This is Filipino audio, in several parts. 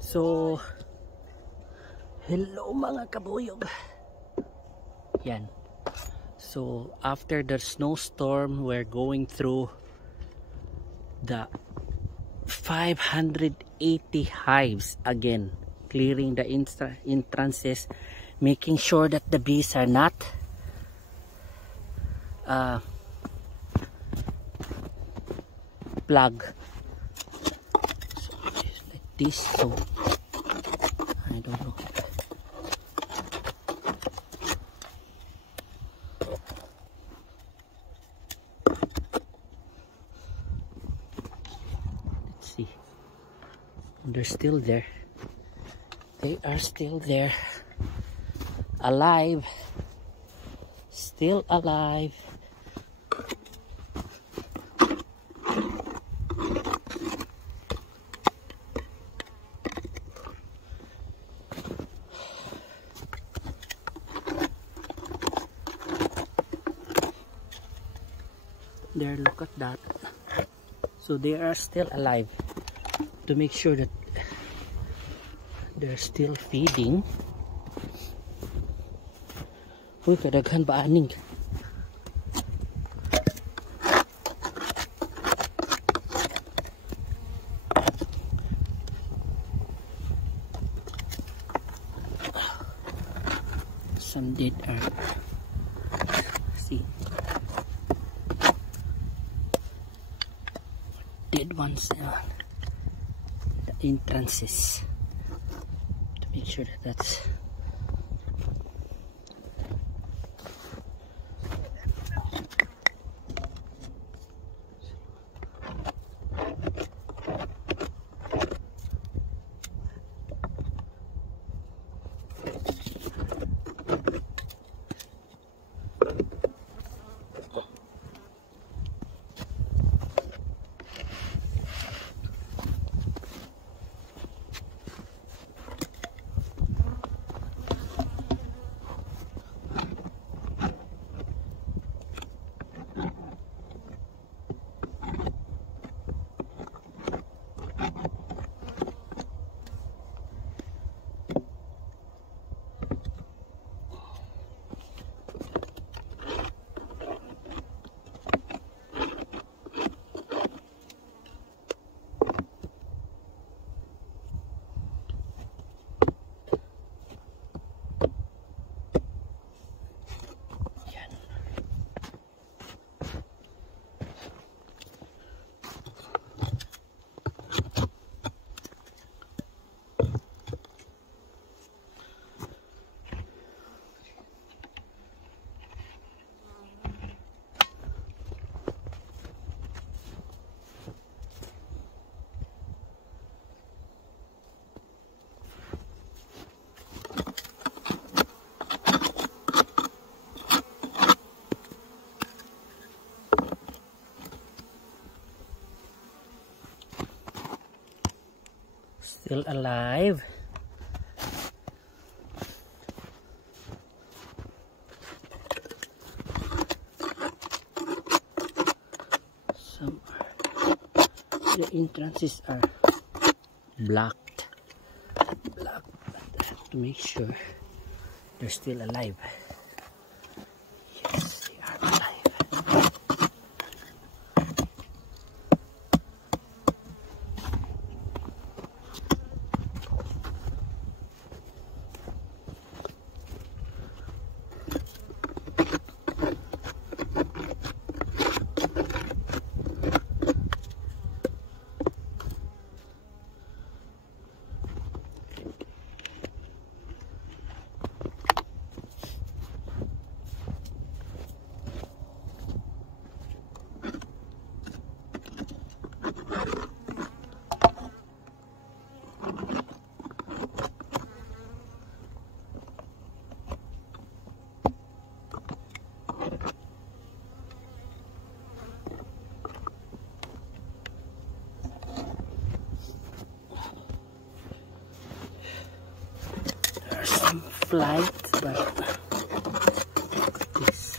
So, hello mga kabuyog. Yan. So, after the snowstorm, we're going through the 580 hives again, clearing the entrances, making sure that the bees are not plugged. So, like this. So, I don't know. Let's see. They're still there. They are still there. Alive. Still alive. There, look at that. So they are still alive. To make sure that they're still feeding. Uy, kadaghan ba aning? Some dead are. See. Dead ones the entrances, to make sure that that's still alive. Some the entrances are blocked. To make sure they're still alive. Yes, they are alive. Flight, but this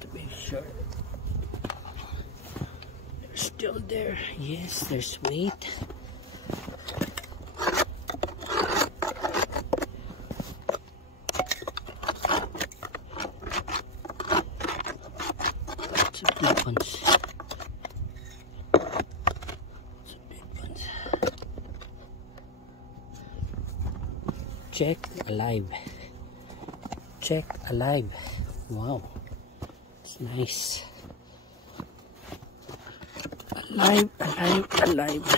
to make sure they're still still there. Yes, there's weight. Lots of good ones. Check alive. Check alive. Wow, it's nice. Alive, alive, alive.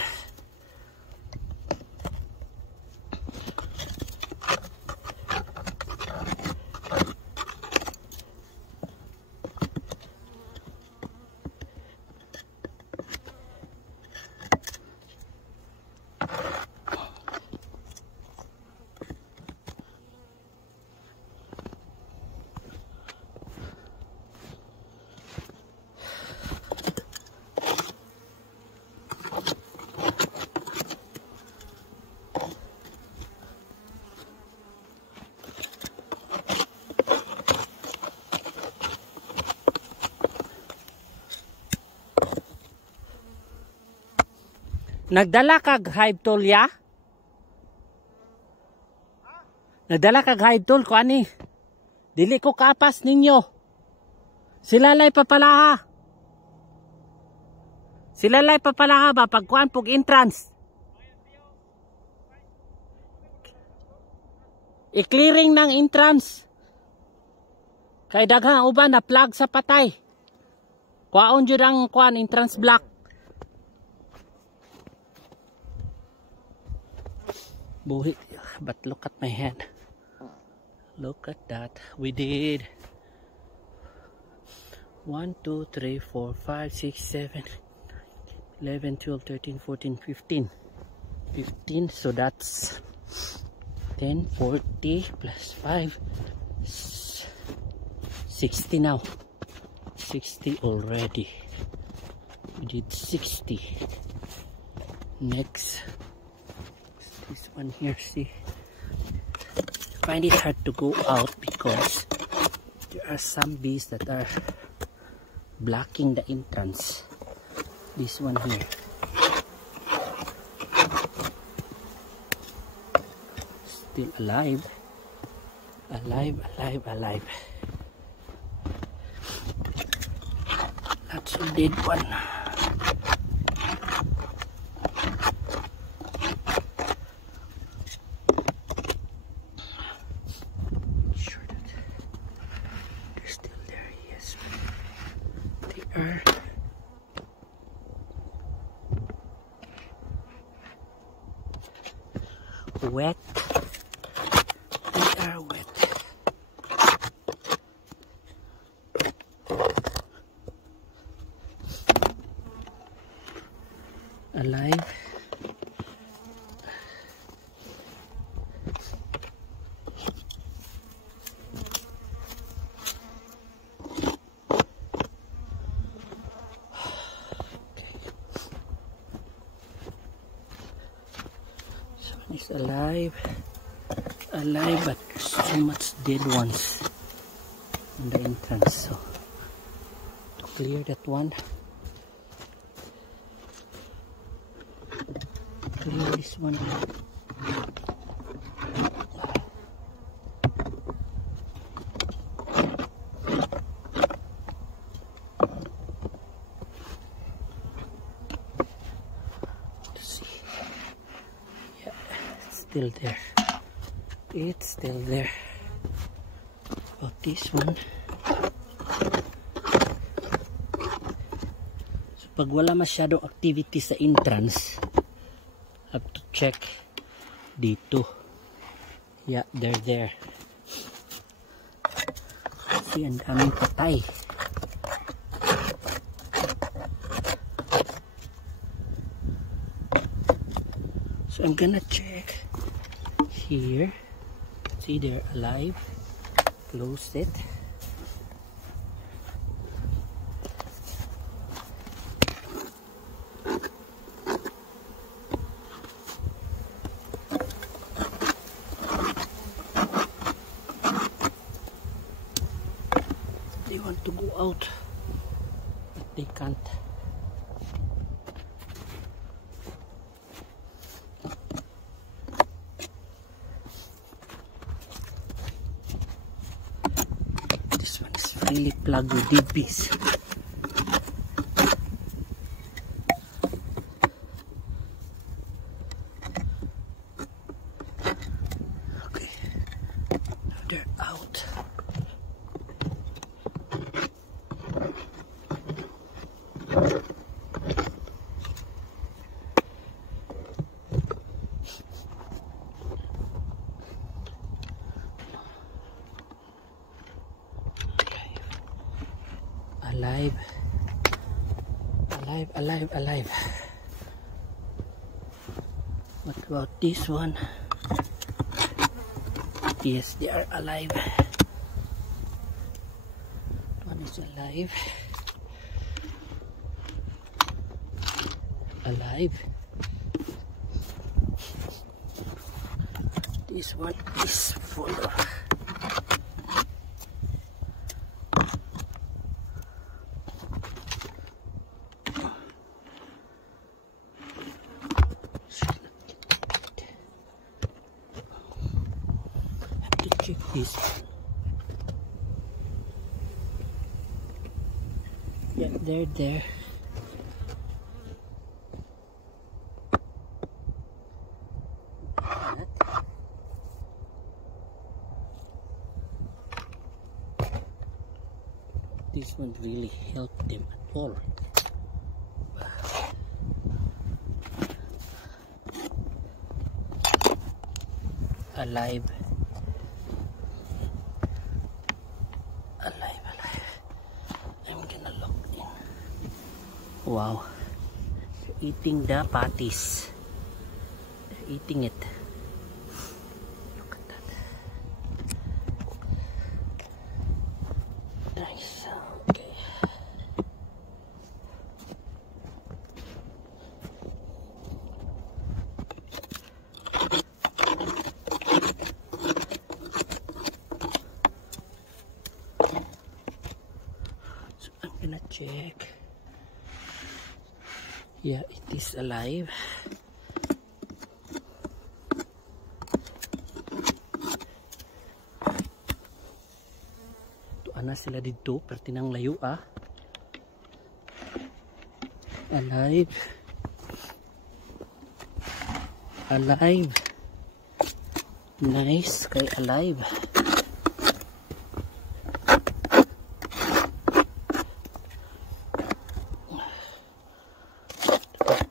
Nagdala kag hive tool ya? Nagdala kag hive tool ko ani. Dili ko kapas ninyo. Silalay papalaha. Silalay papalaha ba pagkuan pug entrance. I-clearing ng entrance. Kay daghang uban na plug sa patay. Kuaon jud ang kuan entrance block. Buhit, but look at my hand. Look at that. We did 1, 2, 3, 4, 5, 6, 7, 11, 12, 13, 14, 15. 15, so that's 10, 40 plus 5, 60 now. 60 already. We did 60. Next. This one here, see, I find it hard to go out because there are some bees that are blocking the entrance. This one here, still alive, alive, alive, alive. That's a dead one. Wet. They are wet. Alive. Is alive, alive, but there's so much dead ones in the entrance. So to clear that one, clear this one. Still there. It's still there. About this one. So pag wala masyadong activity sa entrance, have to check dito. Yeah, they're there. See, ang daming patay. So I'm gonna check here. See, they're alive. Close it. They want to go out, but they can't. really plug with dead bees. Okay, now they're out. Alive, alive, alive, alive. What about this one? Yes, they are alive. One is alive. Alive. This one is full of this. Yeah, they're there. This one really helped them at all. Alive. Alive, alive. I'm gonna look in. Wow. They're eating the patties. They're eating it. Look at that. Nice. Okay. Gonna check. Yeah, it is alive. Tuan na sila dito, perti nang layo ah. Alive. Alive. Nice, kay alive.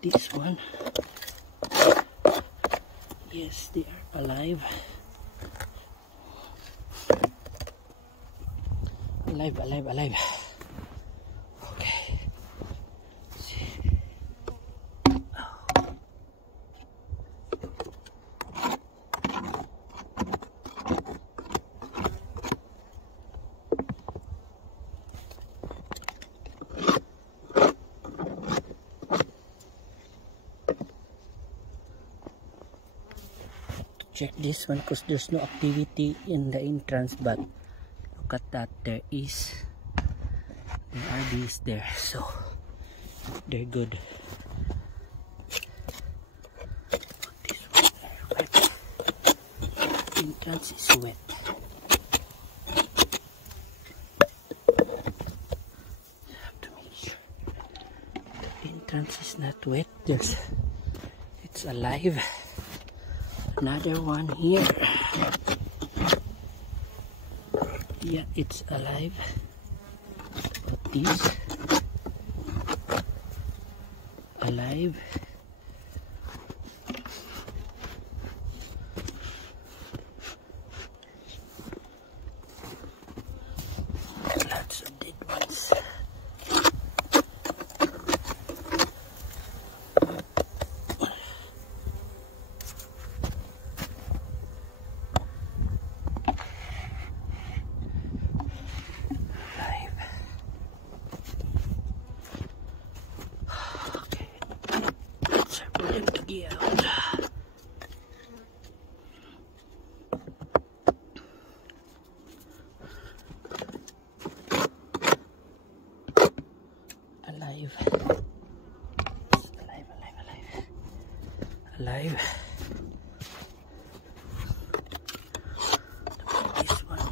This one, yes, they are alive. Alive, alive, alive. Okay. See. Oh. Check this one because there's no activity in the entrance, but look at that, there are bees there, so they're good. This one there, the entrance is wet. You have to make sure the entrance is not wet. It's alive. Another one here. Yeah, it's alive. But this alive. Lots of dead ones. Alive. Alive, alive, alive. Alive. This one.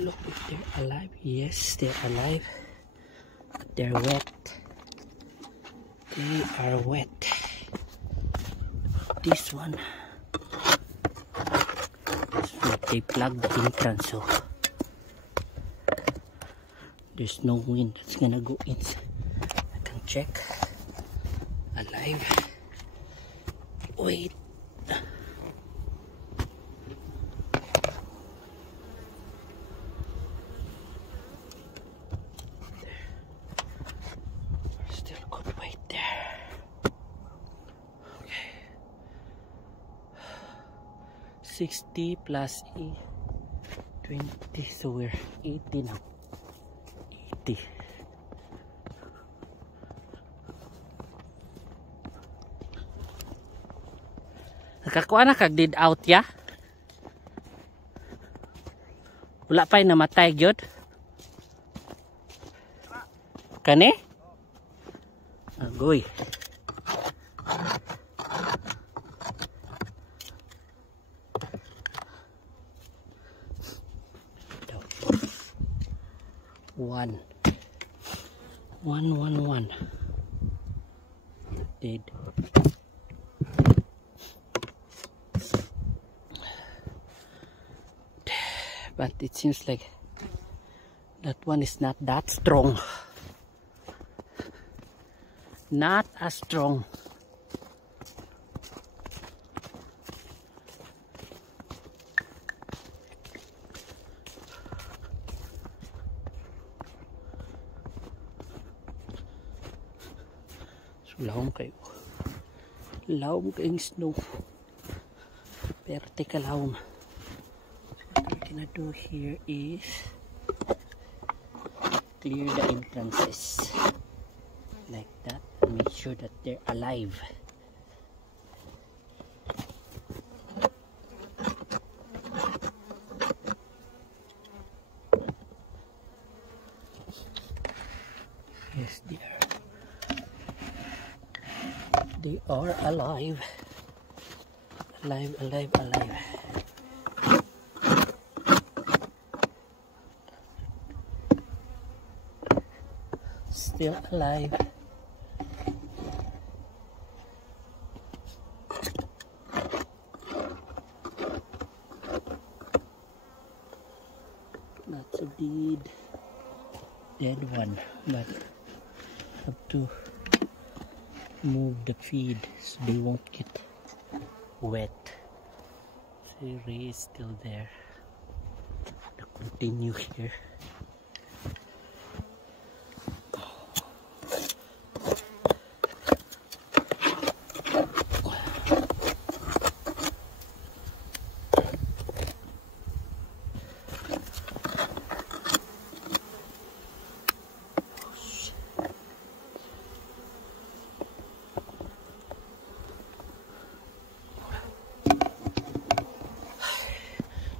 look if they're alive. Yes, they're alive. But they're wet. They are wet. This one, they plugged the entrance, so there's no wind that's gonna go inside. I can check. Alive. Wait. Still good weight there. Okay. 60 plus 20, so we're 80 now. 80. Nakakuha na kag dead out ya? Wala pa'y namatay gyud? Kani? Agoy. One. Dead. But it seems like that one is not that strong. Not as strong. So lahom kayo. Lahom kayong snow. Perte ka lahom. Gonna do here is clear the entrances like that and make sure that they're alive. Yes, they are alive. Alive. Still alive. That's a dead one, but have to move the feed so they won't get wet. So Ray is still there. To continue here.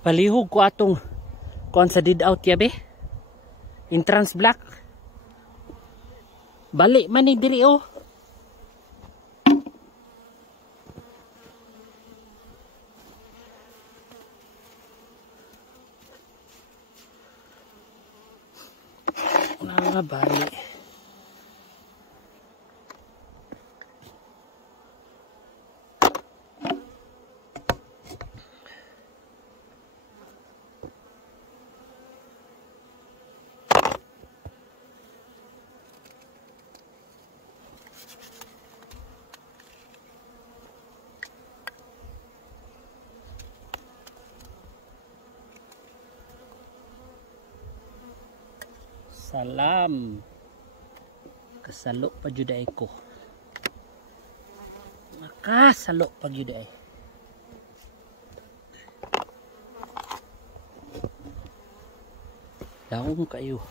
Palihog ko atong kuan sa dead out yabe. Entrance block. Balik man ni diri oh. Balik. Salam. Kasalo pa jud ay ko. Makasalo pa jud ay. Lawom kayo.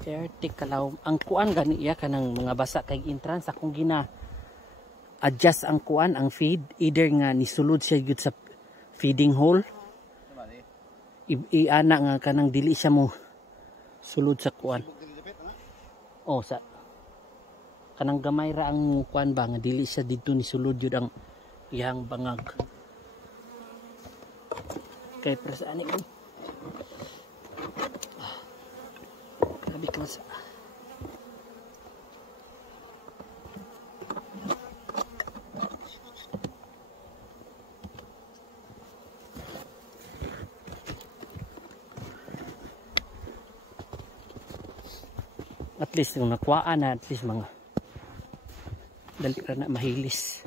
Perte kalawom. Ang kuan gani iya kanang mga basa kay entrance akong gina adjust ang kuan ang feed either nga nisulod siya gyud sa feeding hole. Ana nga kanang dili siya mo sulod sa kuan. Oh, sa kanang gamay ra ang kuan ba nga dili siya didto ni sulod jud ang iyang bangag. Kay pres ani At least yung nakuhaan na, at least mga dali ra na mahilis.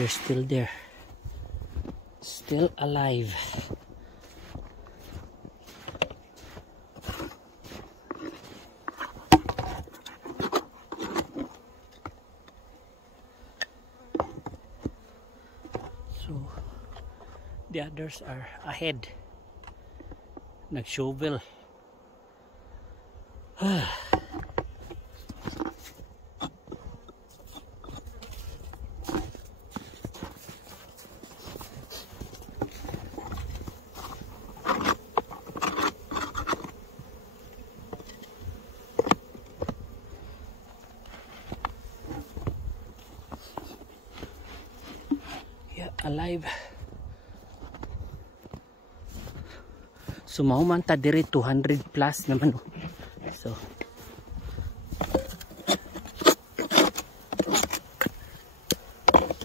They're still there, still alive. So the others are ahead, nag-shovel. Alive. So mauman ta dire 200 plus naman. So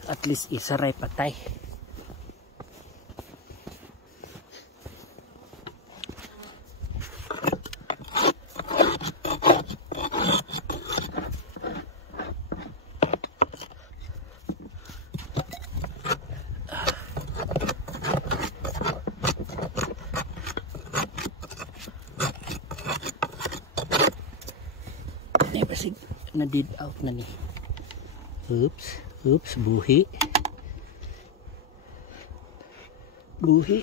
at least isa ray patay. Basig na dead out na ni. Oops, buhi. Buhi.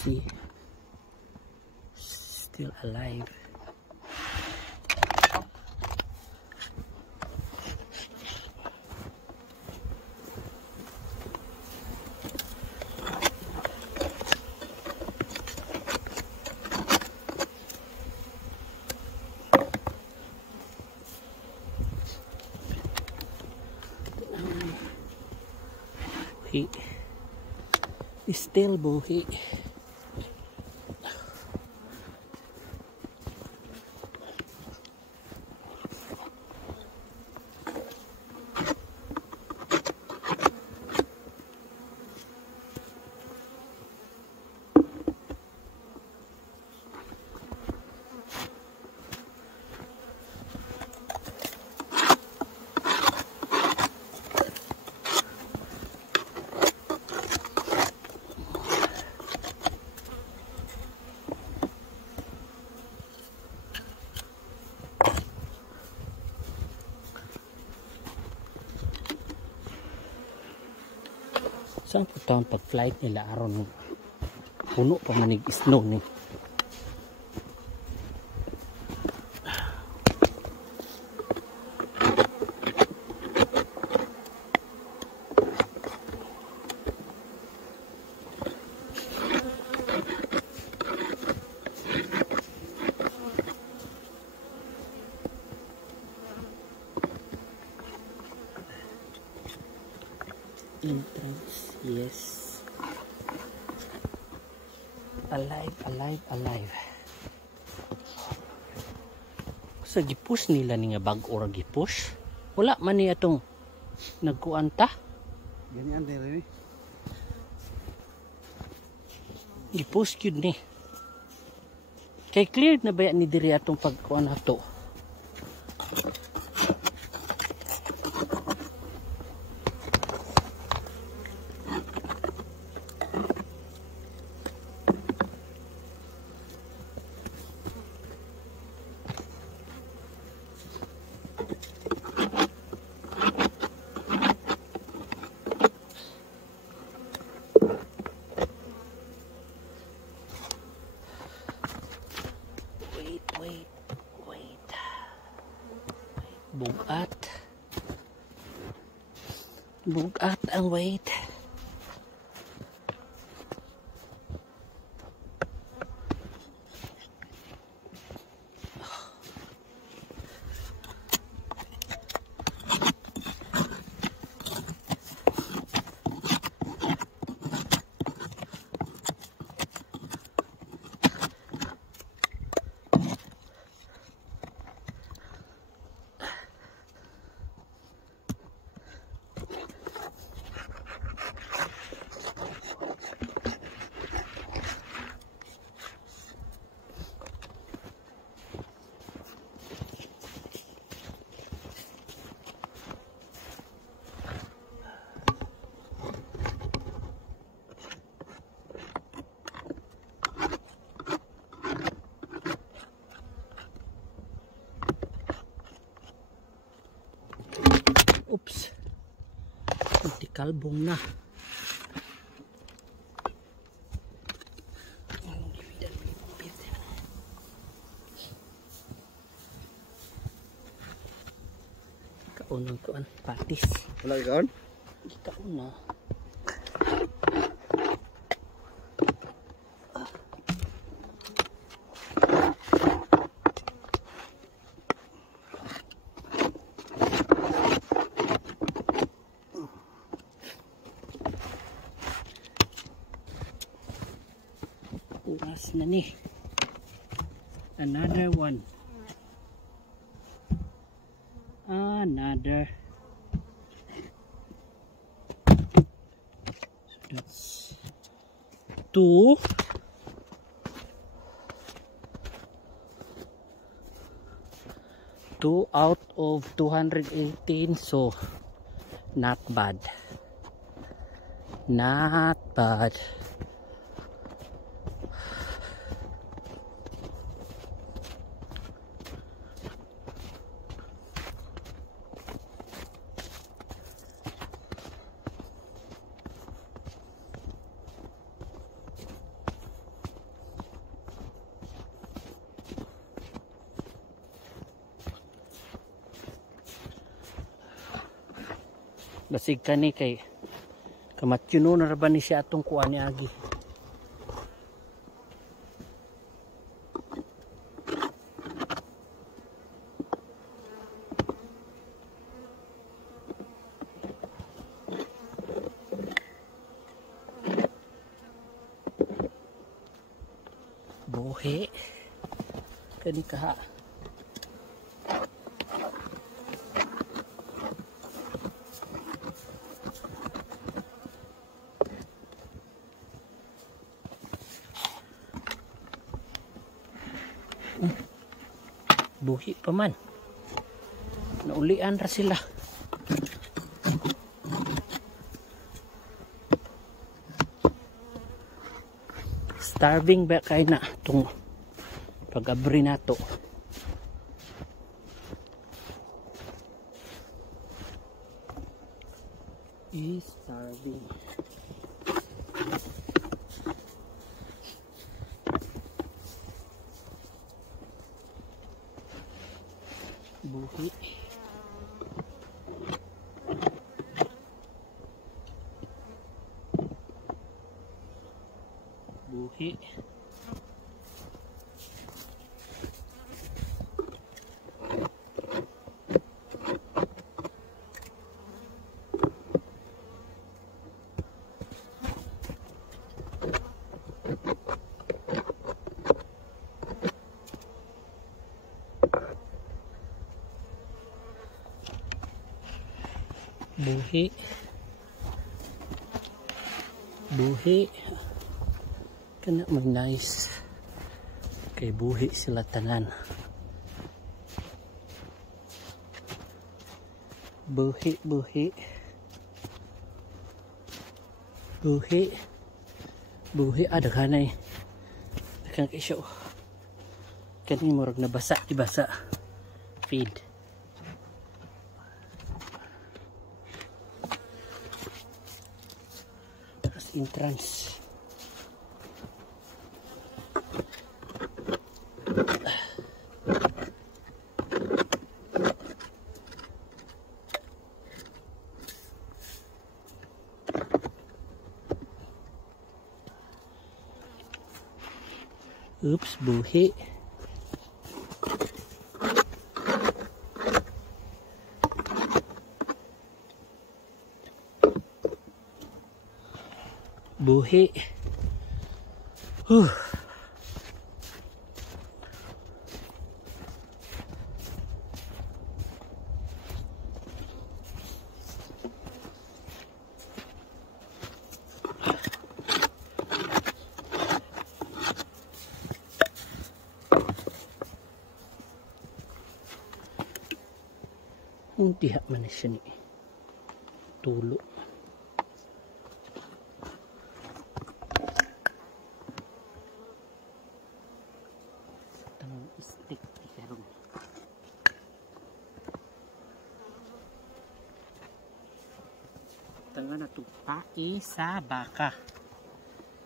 See, still alive. He is still buhi. Saan po taon pag-flight nila aron puno pa manig snow ni. Entrance, yes. Alive. Sa gipush nila ni nga bag or gipush. Wala man niya itong nagkuanta. Ganyan din. Gipush yun ni. Kay clear na ba yan ni diri atong pagkuan ato? Bugat ang weight. Oops. Kalbong na. Kaunang kuan patis. Wala ka kaon? Kauna. Uras na ni. Another one. Another. So that's 2. Two out of 218, so not bad. Not bad. Basig ka ni kay kamatyuno na ba ni siya atong kuha ni Agi. Buhi kani kaha. Buhi pa man. Naulian ra sila. Starving ba kay na itong pag-abri nato. Is starving. Buhi. Buhi. Buhi. Buhi. Kana may nice. Kay buhi sila tanan. Buhi, buhi. Buhi. Buhi ada kanay. Akan kisyo. Kani murag nabasa, dibasa. Feed. Entrance. Oops, buhi. Buhi. Huh. Hindi man siya ni tulo. Tanong stick karon. Tangan na tupaki sa baka.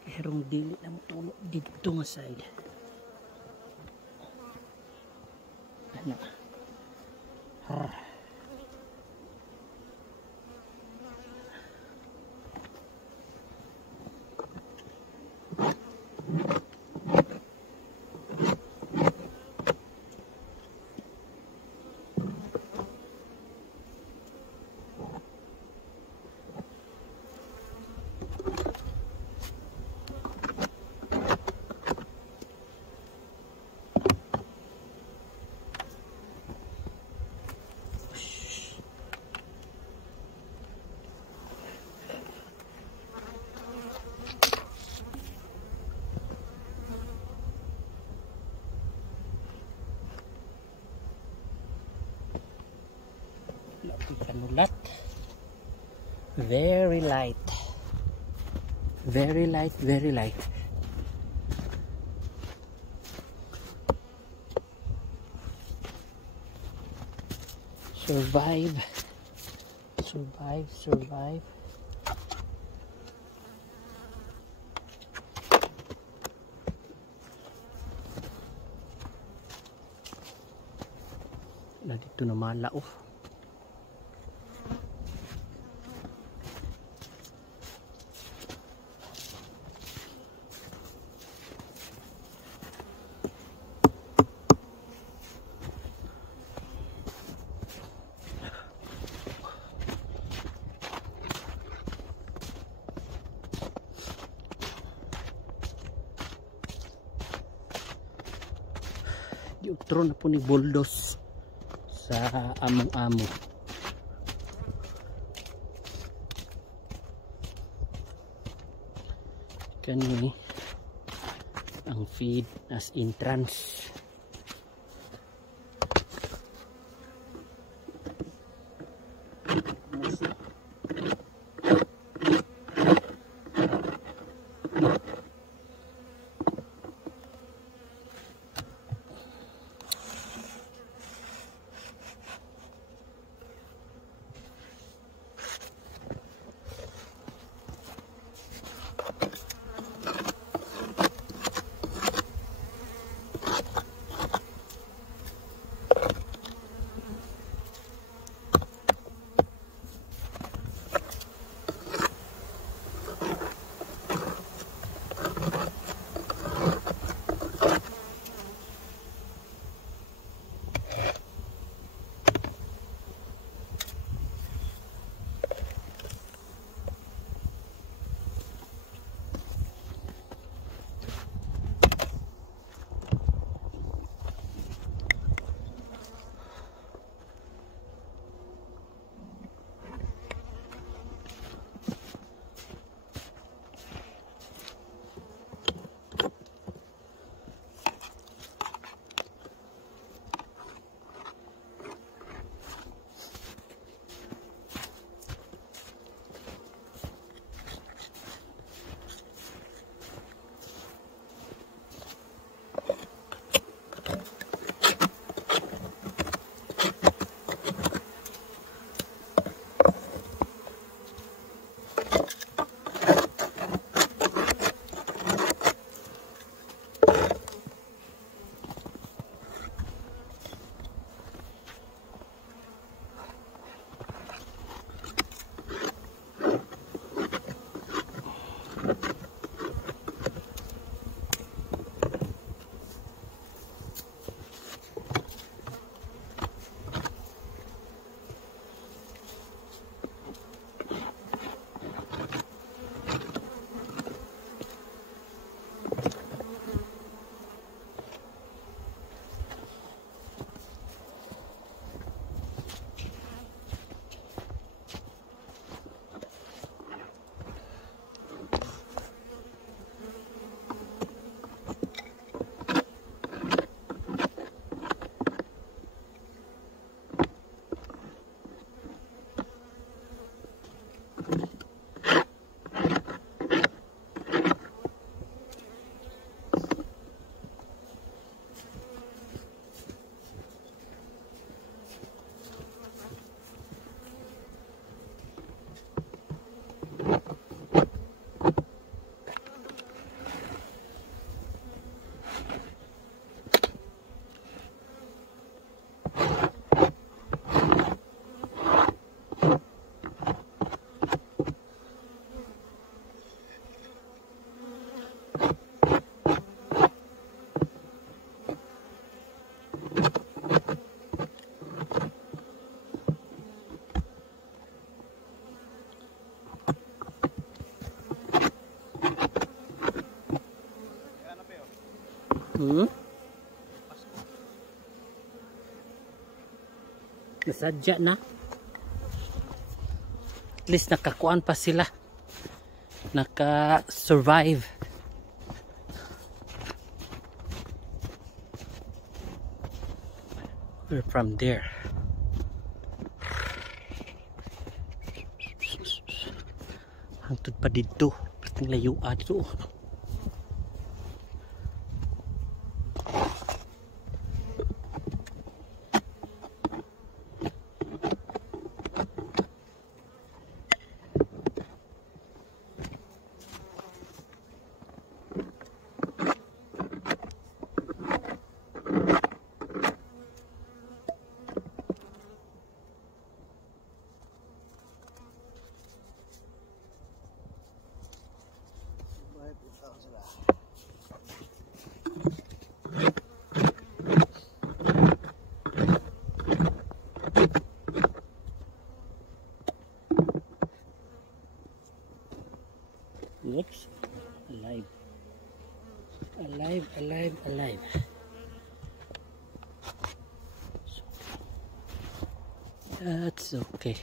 Karong dili na mo tulo dito nga side. Ana. Kanulat. Very light. Very light, very light. Survive. Survive, survive. Na dito na malao. Giutro na po ni Buldos sa among-amo. Kani ang feed as entrance. Hmm? Nasadya na. At least nakakuan pa sila. Naka-survive. We're from there. Hangtod pa dito. Pating layo ato. Whoops. Alive. Alive, alive, alive. That's okay.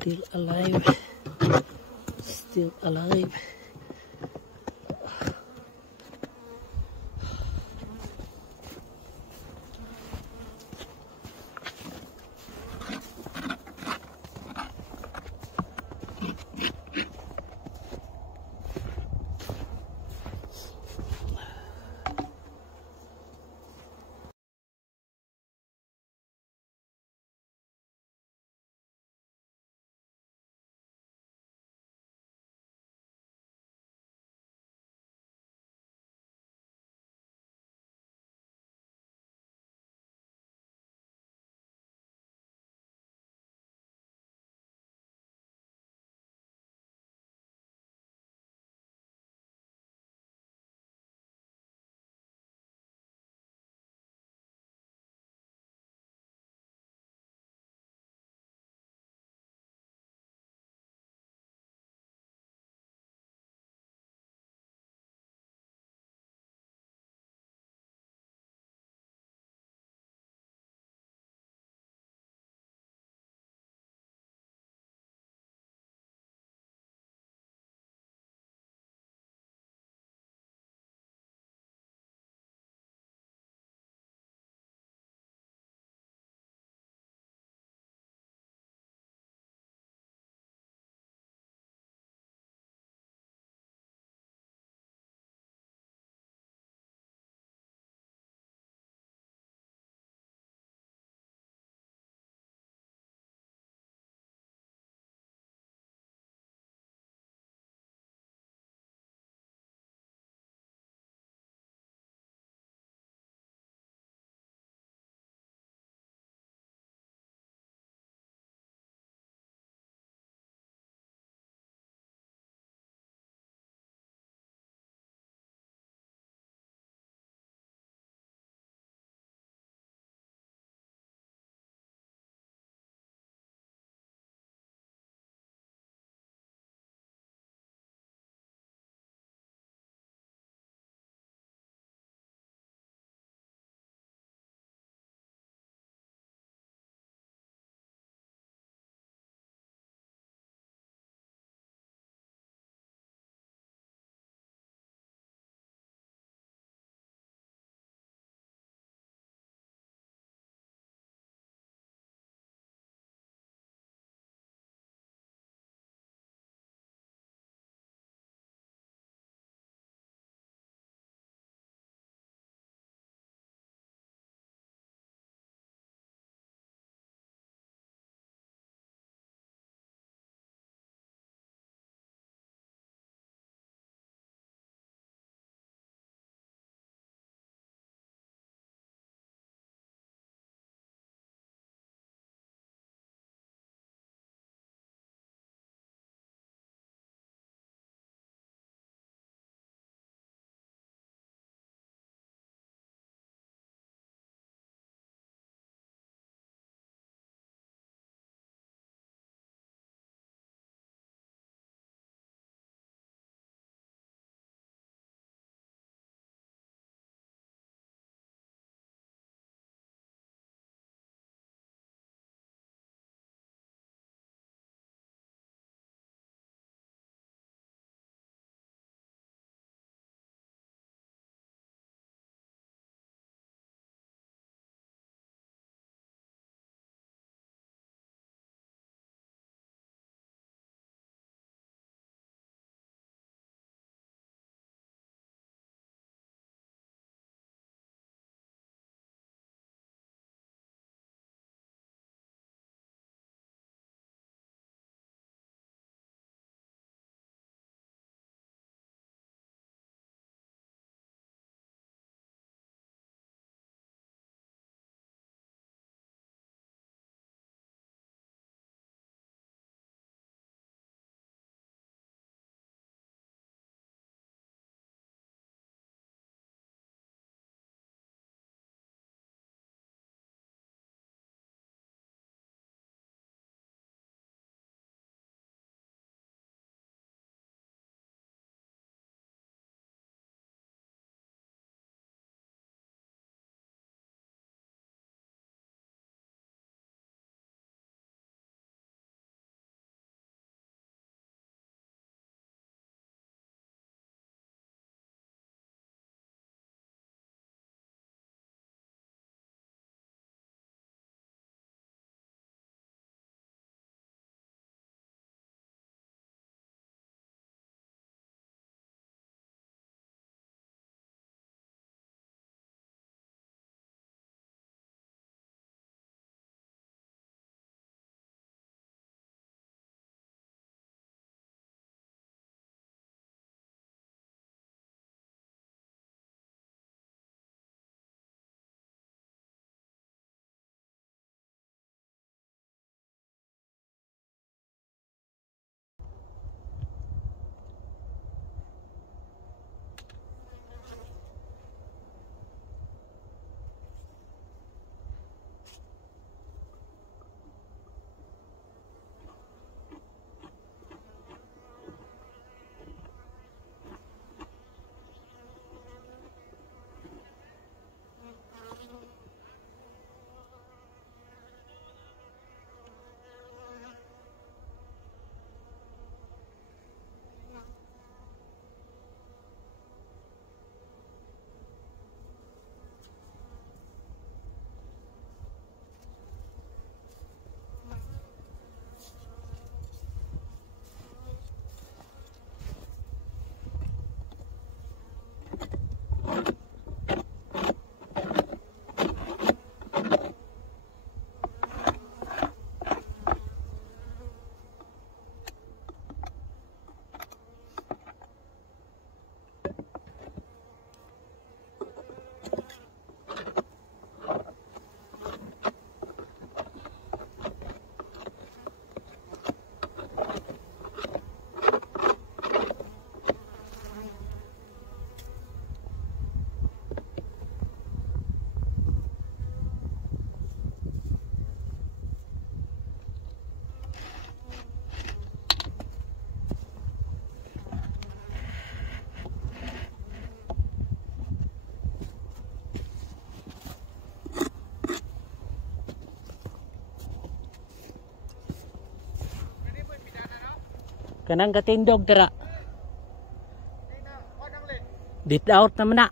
Still alive, still alive. Kanang gatindog dira. Dit out naman na.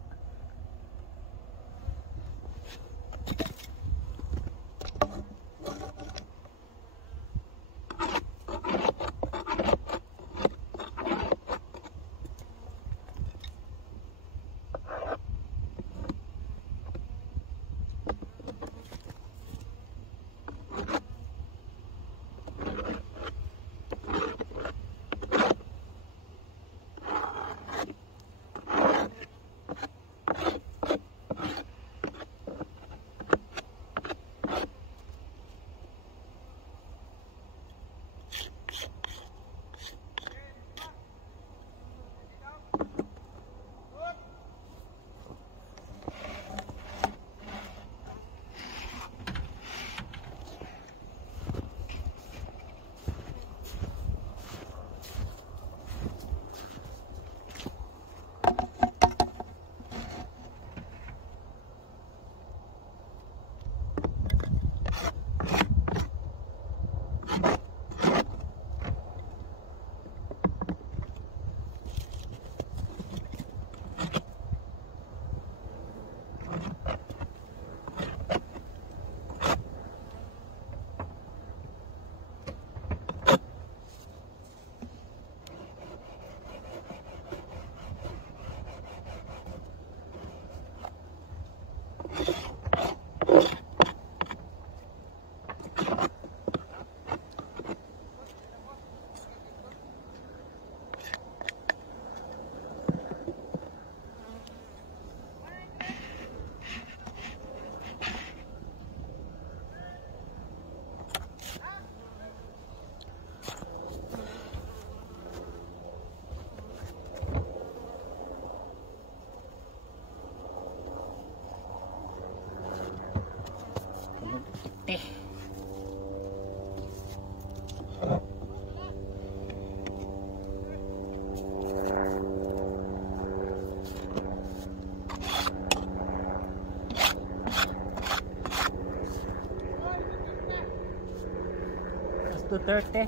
Duterte.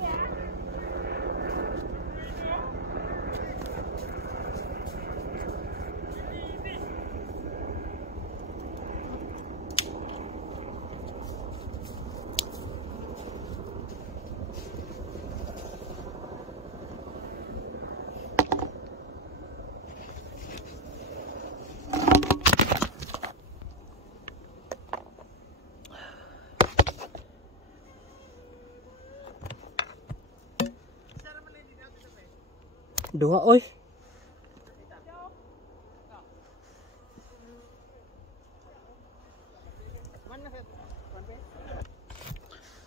Duha oy.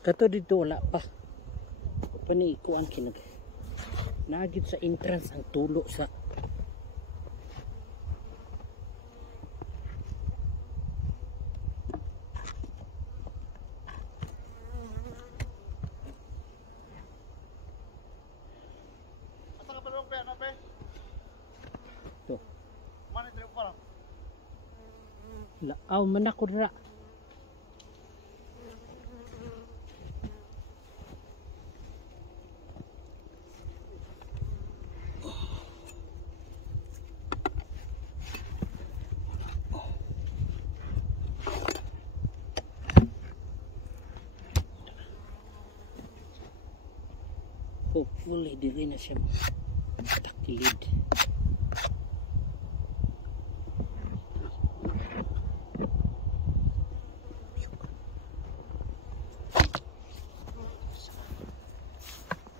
Kato dito wala pa. Panikuan kinag. Nagit sa entrance ang tulo sa to. Laaw man ako dira. Hopefully diri na siya takilid.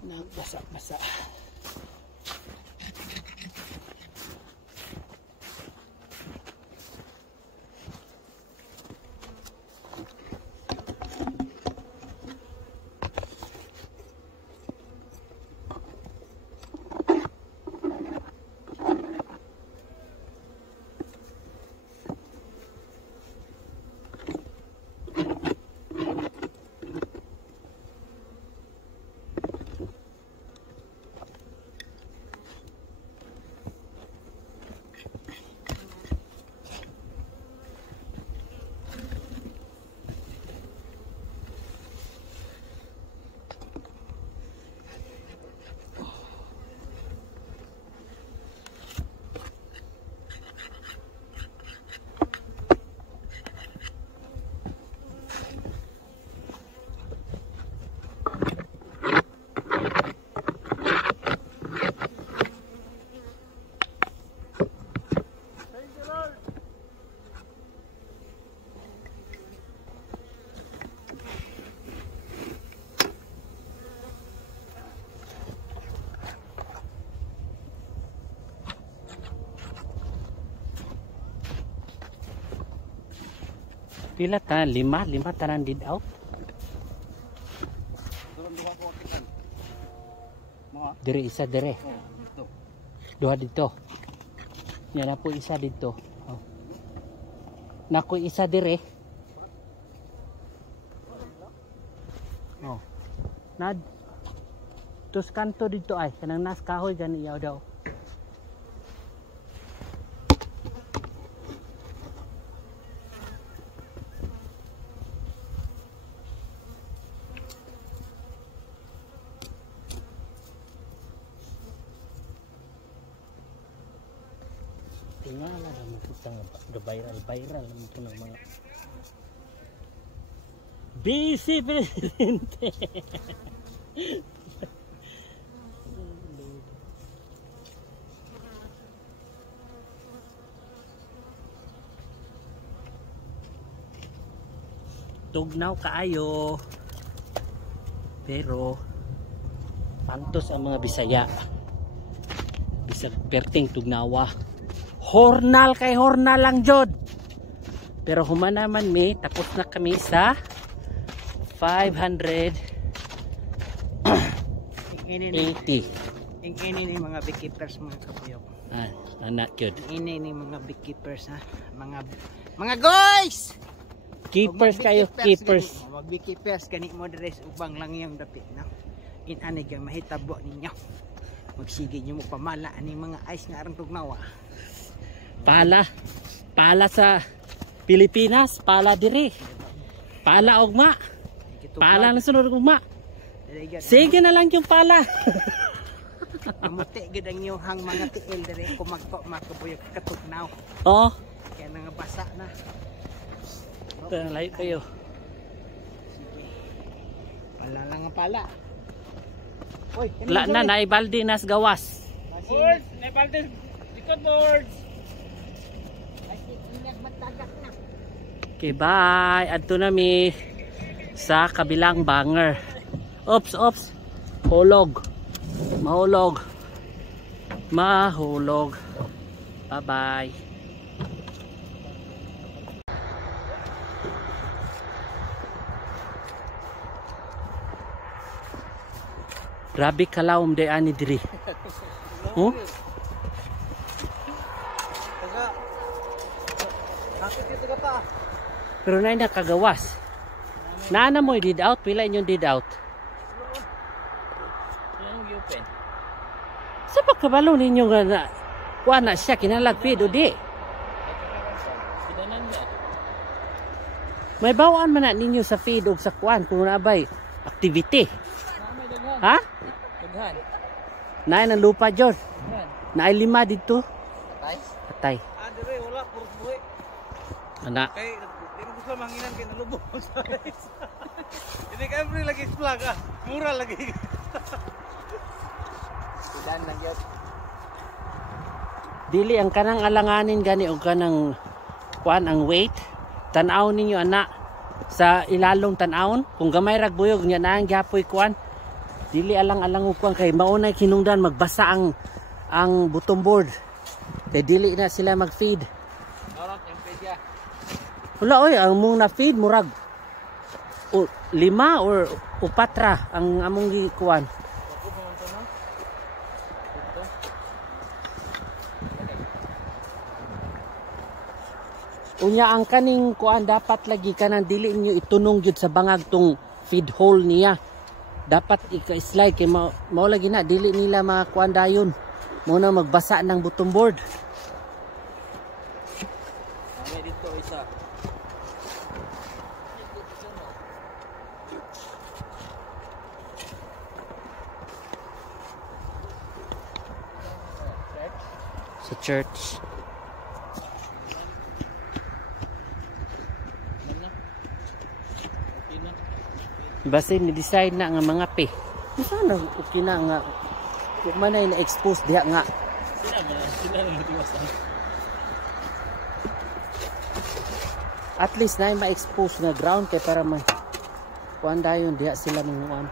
Nagbasa-basa. Pila ta? Lima tanan did out. Dire isa dire. Duha dito. Yan na po isa dito. Oh. Naku isa dire. Oh. Nad. Tus kanto dito ay kanang nas kahoy gani yaw daw. Tingala naman itang viral ito ng mga busy presidente. Tugnaw kaayo pero pantos ang mga Bisaya bisag perting tugnawa. Hornal kay hornal lang jod. Pero humana man mi tapos na kami sa 580. Ini ni mga beekeepers mga kapuyok. Anak jod. Ini ni mga beekeepers ha. Mga guys. Keepers kayo, keepers. Mga beekeepers kani mo dres ubang lang yung dapit no. Inani kang mahitabo ninyo. Magsige nyo mo pamala ani mga ice nga arang tugnawa. Pala sa Pilipinas, pala diri. Pala ugma. Pala na sunod ugma. Sige na lang yung pala. Amuti gid ang iyohang mga tiil diri kumagpo makabuyog katugnaw. Oh. Kaya nga basa na. Layo kayo. Sige. Pala lang ang pala. Oy, wala na, naibaldi nas gawas. Lords, naibaldi. Likod Lords. Okay, bye. Adto na mi sa kabilang banger. Ops. Hulog. Mahulog. Bye-bye. Grabe kalawom de ani diri. Oh? Pero na nakagawas. Naana mo did out, pila inyong did out. Sa pagkabalo ninyo nga na kuha na siya kinalag feed o di. May bawaan man na ninyo sa feed o sa kuan kung nabay activity. Ha? Naay ng lupa dyan. Naay 5 dito. Atay. Dire wala puro buhi. Anak. Kay di mo gusto manginan kay nalubog sa ice. Ini ka every lagi vlog ah. Mura lagi. Sidan lang yun. Dili ang kanang alanganin gani o kanang kuan ang weight. Tanaw ninyo anak sa ilalong tanawon. Kung gamay rag buyog nya na ang gyapoy kuan. Dili alang-alang ukuan kay maunay kinungdan magbasa ang bottom board. Kay dili na sila mag-feed. Wala oy, ang mong na-feed murag 5 or 4 ang among gikuan. Unya ang kaning kuan dapat lagi kanang dili niyo itunong jud sa bangag tong feed hole niya. Dapat ika-slide kay mao lagi na dili nila makuan dayon. Mo na magbasa ng bottom board. May dito isa. Sa church. Basta ni-decide na nga mga pe. Sana okay na nga. Kung manay na-expose diha nga. At least na ma-expose nga ground kay para man kuan dayon diha sila mga